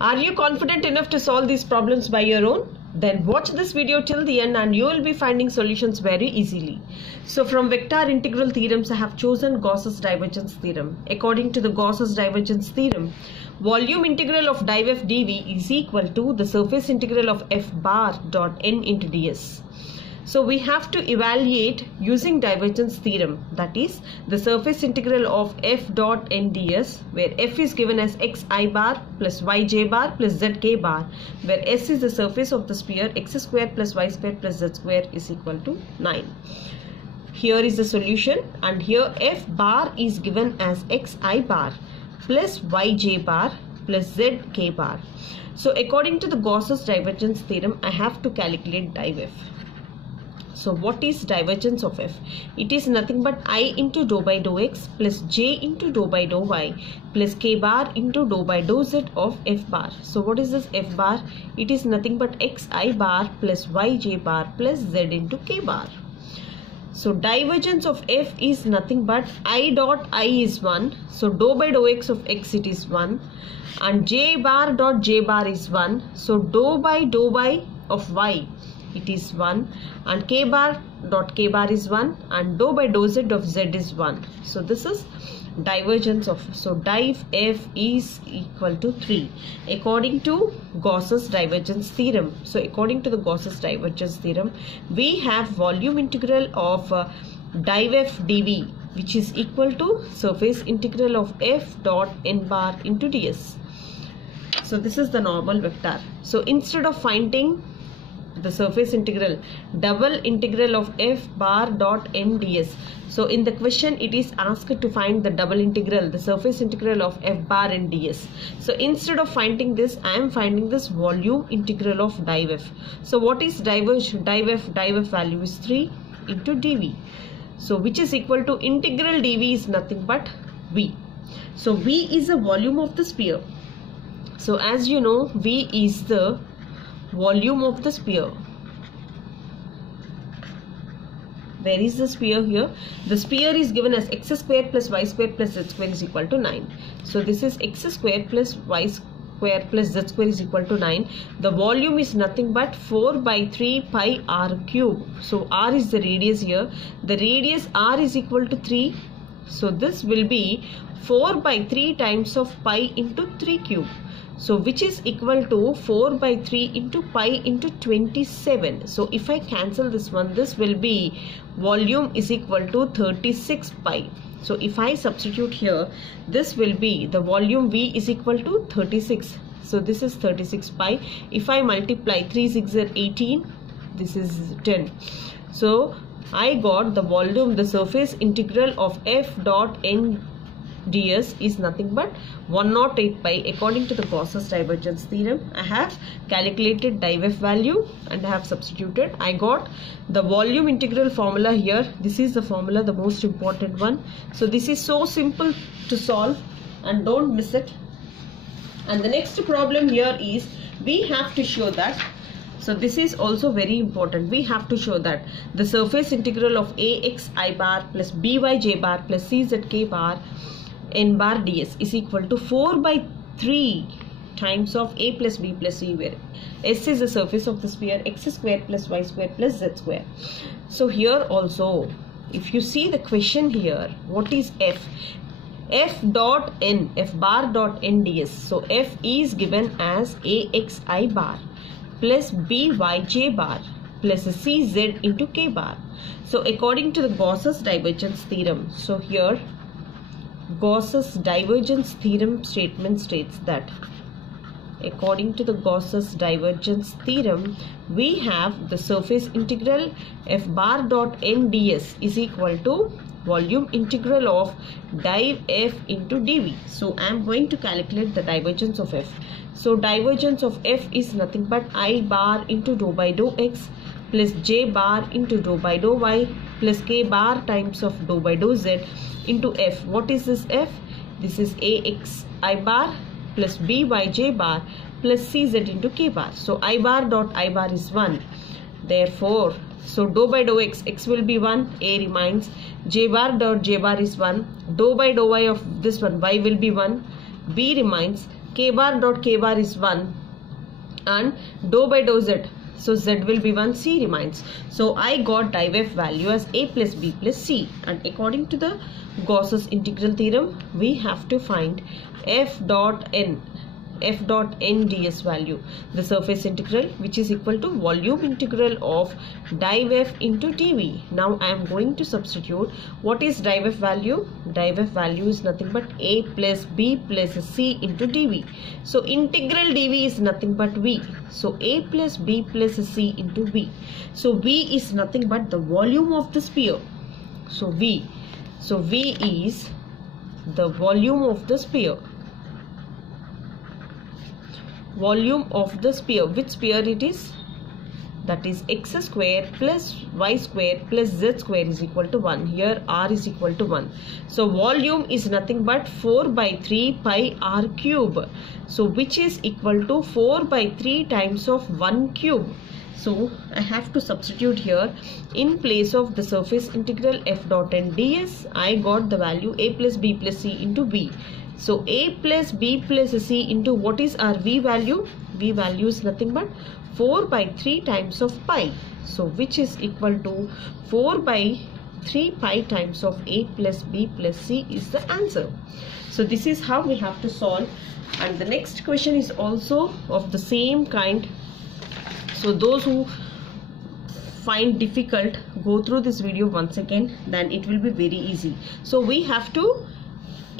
Are you confident enough to solve these problems by your own? Then watch this video till the end and you will be finding solutions very easily. So from vector integral theorems, I have chosen Gauss's divergence theorem. According to the Gauss's divergence theorem, volume integral of div f dv is equal to the surface integral of f bar dot n into ds. So we have to evaluate using divergence theorem, that is the surface integral of f dot n ds, where f is given as xi bar plus yj bar plus zk bar, where s is the surface of the sphere, x square plus y square plus z square is equal to 9. Here is the solution, and here f bar is given as xi bar plus yj bar plus zk bar. So according to the Gauss's divergence theorem, I have to calculate div f. So what is divergence of f? It is nothing but I into dou by dou x plus j into dou by dou y plus k bar into dou by dou z of f bar. So what is this f bar? It is nothing but xi bar plus yj bar plus z into k bar. So divergence of f is nothing but I dot I is 1. So dou by dou x of x it is 1. And j bar dot j bar is 1. So dou by dou y of y it is 1, and k bar dot k bar is 1, and dou by dou z of z is 1. So this is divergence of, so div f is equal to 3 according to Gauss's divergence theorem. So according to the Gauss's divergence theorem, we have volume integral of div f dv, which is equal to surface integral of f dot n bar into ds. So this is the normal vector. So instead of finding the surface integral, double integral of f bar dot n ds. So in the question it is asked to find the double integral, the surface integral of f bar n ds. So instead of finding this, I am finding this volume integral of div f. So what is div f? Div f value is 3 into dv. So which is equal to integral dv is nothing but v. So v is the volume of the sphere. So as you know, v is the volume of the sphere. Where is the sphere here? The sphere is given as x square plus y square plus z square is equal to 9. So this is x square plus y square plus z square is equal to 9. The volume is nothing but 4 by 3 pi r cube. So r is the radius here. The radius r is equal to 3. So this will be 4 by 3 times of pi into 3 cube. So which is equal to 4 by 3 into pi into 27. So if I cancel this one, this will be volume is equal to 36 pi. So if I substitute here, this will be the volume V is equal to 36. So this is 36 pi. If I multiply 3 6 are 18, this is 10. So I got the volume, the surface integral of f dot n ds is nothing but 108 pi according to the Gauss's divergence theorem. I have calculated div f value and I have substituted. I got the volume integral formula here. This is the formula, the most important one. So this is so simple to solve and don't miss it. And the next problem here is we have to show that, so this is also very important, we have to show that the surface integral of ax I bar plus byj bar plus czk bar n bar ds is equal to 4 by 3 times of a plus b plus c, where s is the surface of the sphere, x square plus y square plus z square. So here also, if you see the question here, what is f? F dot n, f bar dot n ds. So f is given as axi bar plus byj bar plus cz into k bar. So according to the Gauss's divergence theorem, so here Gauss's divergence theorem statement states that according to the Gauss's divergence theorem, we have the surface integral f bar dot n ds is equal to volume integral of div f into dv. So I am going to calculate the divergence of f. So divergence of f is nothing but I bar into dou by dou x plus j bar into dou by dou y plus k bar times of dou by dou z into f. What is this f? This is ax I bar plus byj bar plus cz into k bar. So I bar dot I bar is 1. Therefore, so dou by dou x, x will be 1, a remains. J bar dot j bar is 1. Dou by dou y of this one, y will be 1, b remains. k bar dot k bar is 1 and dou by dou z. So z will be 1, c remains. So I got div f value as a plus b plus c, and according to the Gauss's integral theorem, we have to find f dot n ds value, the surface integral, which is equal to volume integral of div f into dv. Now I am going to substitute. What is div f value? Div f value is nothing but a plus b plus c into dv. So integral dv is nothing but v. So a plus b plus c into v. So v is nothing but the volume of the sphere. So v is the volume of the sphere. Volume of the sphere. Which sphere it is? That is x square plus y square plus z square is equal to 1. Here r is equal to 1. So volume is nothing but 4 by 3 pi r cube. So which is equal to 4 by 3 times of 1 cube. So I have to substitute here. In place of the surface integral f dot n ds, I got the value a plus b plus c into v. So a plus b plus c into what is our v value? V value is nothing but 4 by 3 times of pi. So which is equal to 4 by 3 pi times of a plus b plus c is the answer. So this is how we have to solve. And the next question is also of the same kind. So those who find difficult, go through this video once again, then it will be very easy. So we have to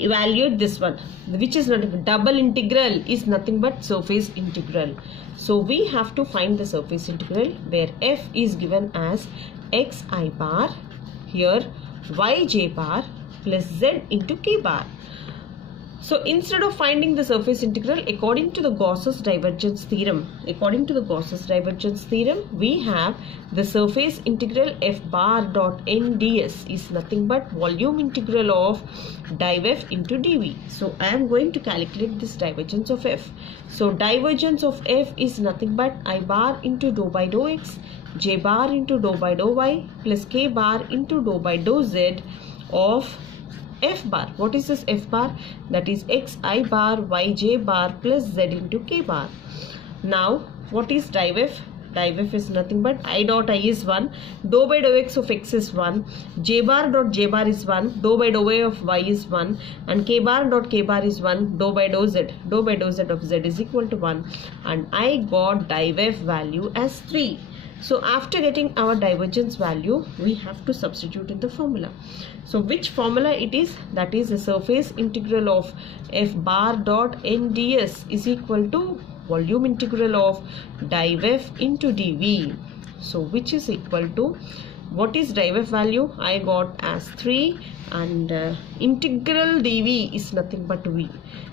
evaluate this one, which is not double integral, is nothing but surface integral. So we have to find the surface integral, where f is given as xi bar, here yj bar plus z into k bar. So instead of finding the surface integral, according to the Gauss's divergence theorem, we have the surface integral f bar dot n ds is nothing but volume integral of div f into dv. So I am going to calculate this divergence of f. So divergence of f is nothing but I bar into dou by dou x, j bar into dou by dou y plus k bar into dou by dou z of f bar. What is this f bar? That is xi bar yj bar plus z into k bar. Now what is div f? Div f is nothing but I dot I is 1, dou by dou x of x is 1, j bar dot j bar is 1, dou by dou y of y is 1, and k bar dot k bar is 1, dou by dou z of z is equal to 1, and I got div f value as 3. So after getting our divergence value, we have to substitute in the formula. So which formula it is? That is the surface integral of f bar dot n ds is equal to volume integral of div f into dv. So which is equal to, what is div f value? I got as 3, and integral dv is nothing but v.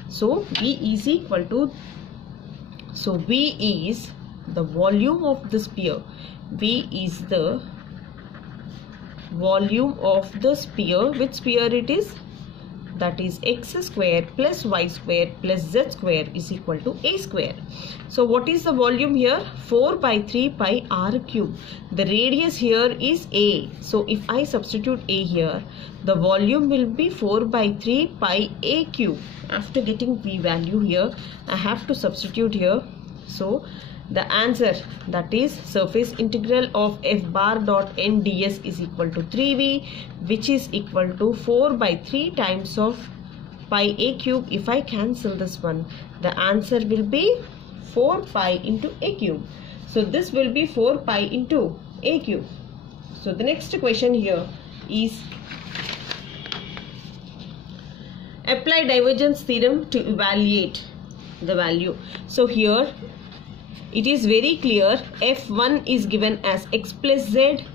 So v is equal to, so v is the volume of the sphere. V is the volume of the sphere. Which sphere it is? That is x square plus y square plus z square is equal to a square. So what is the volume here? 4 by 3 pi r cube. The radius here is a. So if I substitute a here, the volume will be 4 by 3 pi a cube. After getting v value here, I have to substitute here. So the answer, that is surface integral of f bar dot n ds is equal to 3v, which is equal to 4 by 3 times of pi a cube. If I cancel this one, the answer will be 4 pi into a cube. So this will be 4 pi into a cube. So the next question here is, apply divergence theorem to evaluate the value. So here it is very clear, f1 is given as x plus z,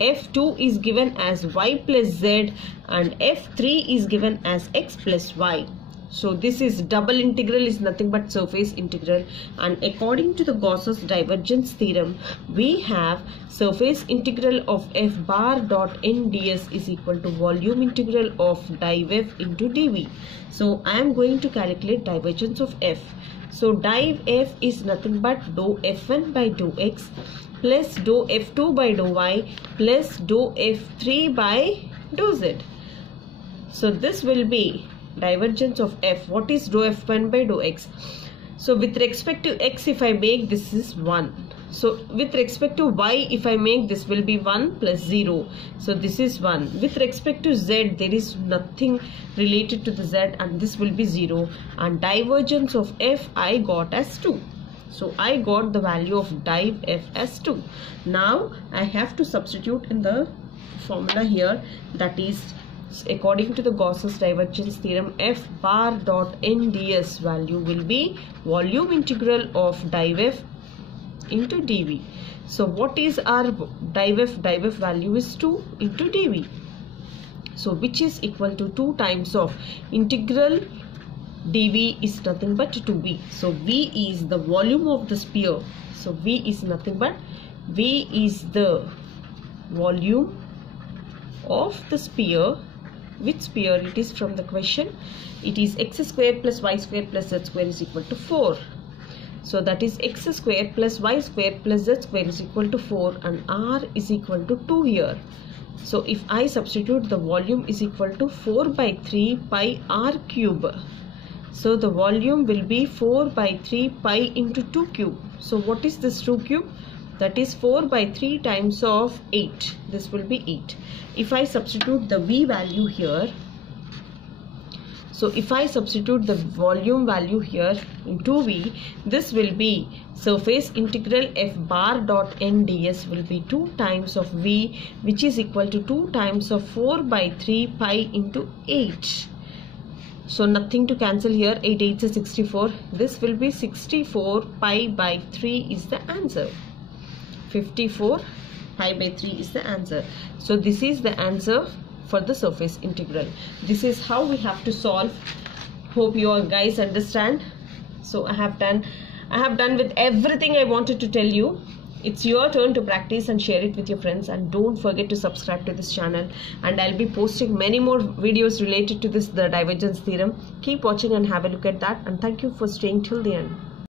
f2 is given as y plus z, and f3 is given as x plus y. So this is double integral is nothing but surface integral, and according to the Gauss's divergence theorem, we have surface integral of f bar dot n ds is equal to volume integral of div f into dv. So I am going to calculate divergence of f. So div f is nothing but dou f1 by dou x plus dou f2 by dou y plus dou f3 by dou z. So this will be divergence of f. What is dou f1 by dou x? So with respect to x, if I make this is 1. So with respect to y, if I make this will be 1 plus 0. So this is 1. With respect to z, there is nothing related to the z, and this will be 0. And divergence of f I got as 2. So I got the value of div f as 2. Now I have to substitute in the formula here, that is according to the Gauss's divergence theorem, f bar dot n ds value will be volume integral of div f into dv. So what is our div f? Div f value is 2 into dv. So which is equal to 2 times of integral dv is nothing but 2v. So v is the volume of the sphere. So v is nothing but v is the volume of the sphere. Which sphere it is from the question? It is x square plus y square plus z square is equal to 4. So that is x square plus y square plus z square is equal to 4, and r is equal to 2 here. So if I substitute, the volume is equal to 4 by 3 pi r cube. So the volume will be 4 by 3 pi into 2 cube. So what is this 2 cube? That is 4 by 3 times of 8. This will be 8. If I substitute the v value here, so if I substitute the volume value here into v, this will be surface integral f bar dot n ds will be 2 times of v, which is equal to 2 times of 4 by 3 pi into 8. So nothing to cancel here. 8 8 is 64. This will be 64 pi by 3 is the answer. 54 pi by 3 is the answer. So this is the answer for the surface integral. This is how we have to solve. Hope you all guys understand. So I have done with everything I wanted to tell you. It's your turn to practice and share it with your friends, and don't forget to subscribe to this channel, and I'll be posting many more videos related to the divergence theorem. Keep watching and have a look at that, and thank you for staying till the end.